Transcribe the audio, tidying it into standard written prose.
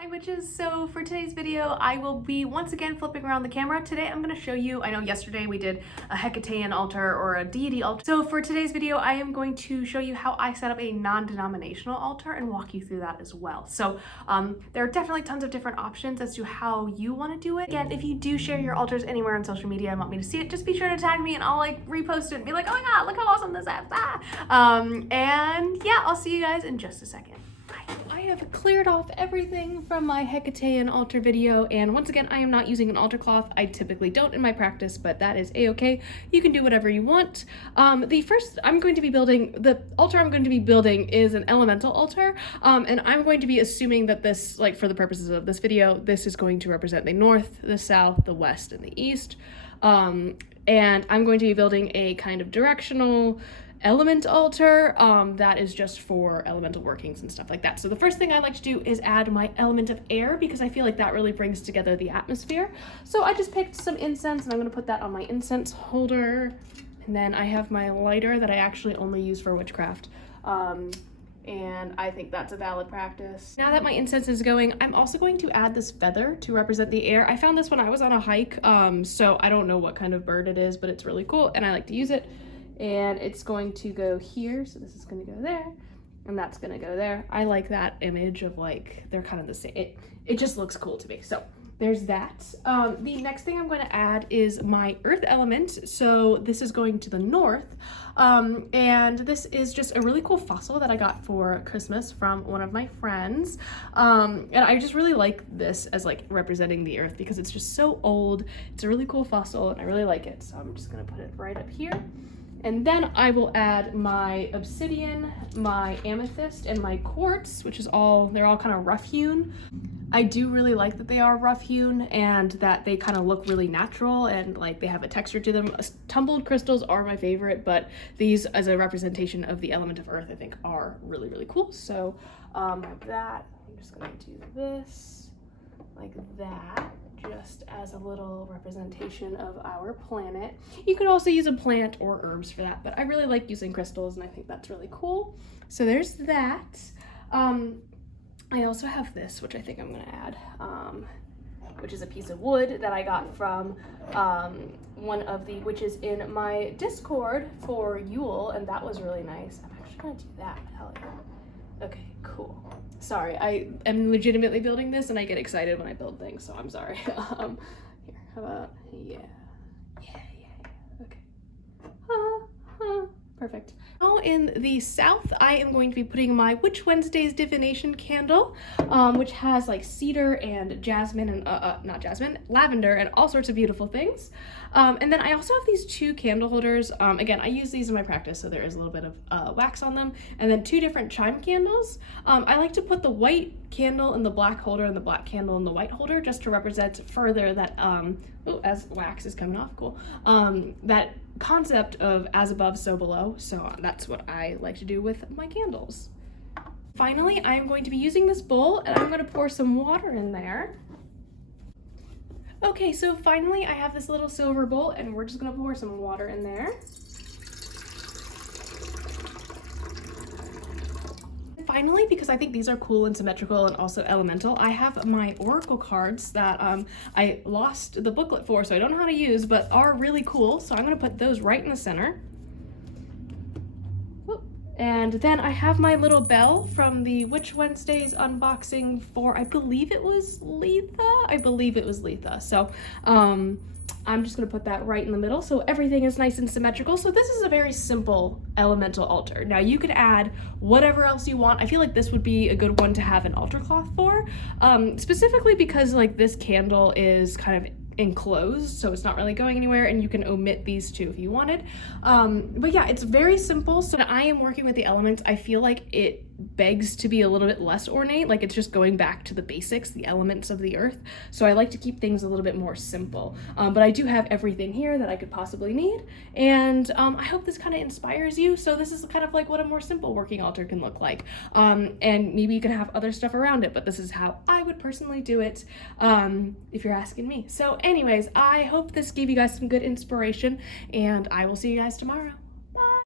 Hi witches, so for today's video I will be once again flipping around the camera. Today I'm going to show you, I know yesterday we did a Hecatean altar or a deity altar. So for today's video I am going to show you how I set up a non-denominational altar and walk you through that as well. So there are definitely tons of different options as to how you want to do it. Again, if you do share your altars anywhere on social media and want me to see it, just be sure to tag me and I'll like repost it and be like, oh my god, look how awesome this is. And yeah, I'll see you guys in just a second. I have cleared off everything from my Hecatean altar video, and once again, I am not using an altar cloth. I typically don't in my practice, but that is a-okay. You can do whatever you want. The altar I'm going to be building is an elemental altar, and I'm going to be assuming that this, like for the purposes of this video, this is going to represent the north, the south, the west, and the east. And I'm going to be building a kind of directional element altar that is just for elemental workings and stuff like that. So the first thing I like to do is add my element of air because I feel like that really brings together the atmosphere. So I just picked some incense and I'm going to put that on my incense holder, and then I have my lighter that I actually only use for witchcraft. And I think that's a valid practice. Now that my incense is going, I'm also going to add this feather to represent the air. I found this when I was on a hike, so I don't know what kind of bird it is, but it's really cool and I like to use it. And it's going to go here, so this is going to go there, and that's going to go there. I like that image of like, they're kind of the same. It just looks cool to me. So there's that. The next thing I'm going to add is my earth element. So this is going to the north, and this is just a really cool fossil that I got for Christmas from one of my friends. And I just really like this as like representing the earth because it's just so old. It's a really cool fossil and I really like it. So I'm just going to put it right up here. And then I will add my obsidian, my amethyst, and my quartz, which is they're all kind of rough hewn. I do really like that they are rough hewn and that they kind of look really natural and like they have a texture to them. Tumbled crystals are my favorite, but these as a representation of the element of earth I think are really, really cool. So like that, I'm just gonna do this like that, just as a little representation of our planet. You could also use a plant or herbs for that, but I really like using crystals and I think that's really cool. So there's that. I also have this, which I think I'm gonna add, which is a piece of wood that I got from one of the witches in my Discord for Yule, and that was really nice. I'm actually gonna do that, hell yeah. Okay, cool. Sorry, I am legitimately building this and I get excited when I build things, so I'm sorry. Here, how about, yeah, okay. Perfect. Now in the south, I am going to be putting my Witch Wednesday's divination candle, which has like cedar and jasmine and, not jasmine, lavender and all sorts of beautiful things. And then I also have these two candle holders. Again, I use these in my practice, so there is a little bit of wax on them. And then two different chime candles. I like to put the white candle in the black holder and the black candle in the white holder just to represent further that, as wax is coming off, cool, that concept of as above, so below. So that's what I like to do with my candles. Finally, I'm going to be using this bowl and I'm going to pour some water in there. Okay, so finally I have this little silver bowl and we're just going to pour some water in there. Finally, because I think these are cool and symmetrical and also elemental, I have my oracle cards that I lost the booklet for, so I don't know how to use, but are really cool. So I'm going to put those right in the center. And then I have my little bell from the Witch Wednesday's unboxing for, I believe it was Letha. So I'm just going to put that right in the middle so everything is nice and symmetrical. So this is a very simple elemental altar. Now you could add whatever else you want. I feel like this would be a good one to have an altar cloth for, specifically because like this candle is kind of enclosed, so it's not really going anywhere, and you can omit these two if you wanted. But yeah, it's very simple. So when I am working with the elements, I feel like it begs to be a little bit less ornate, like it's just going back to the basics, the elements of the earth. So I like to keep things a little bit more simple. But I do have everything here that I could possibly need, and I hope this kind of inspires you. So this is kind of like what a more simple working altar can look like. And maybe you can have other stuff around it, but this is how I would personally do it, if you're asking me. So anyways, I hope this gave you guys some good inspiration, and I will see you guys tomorrow.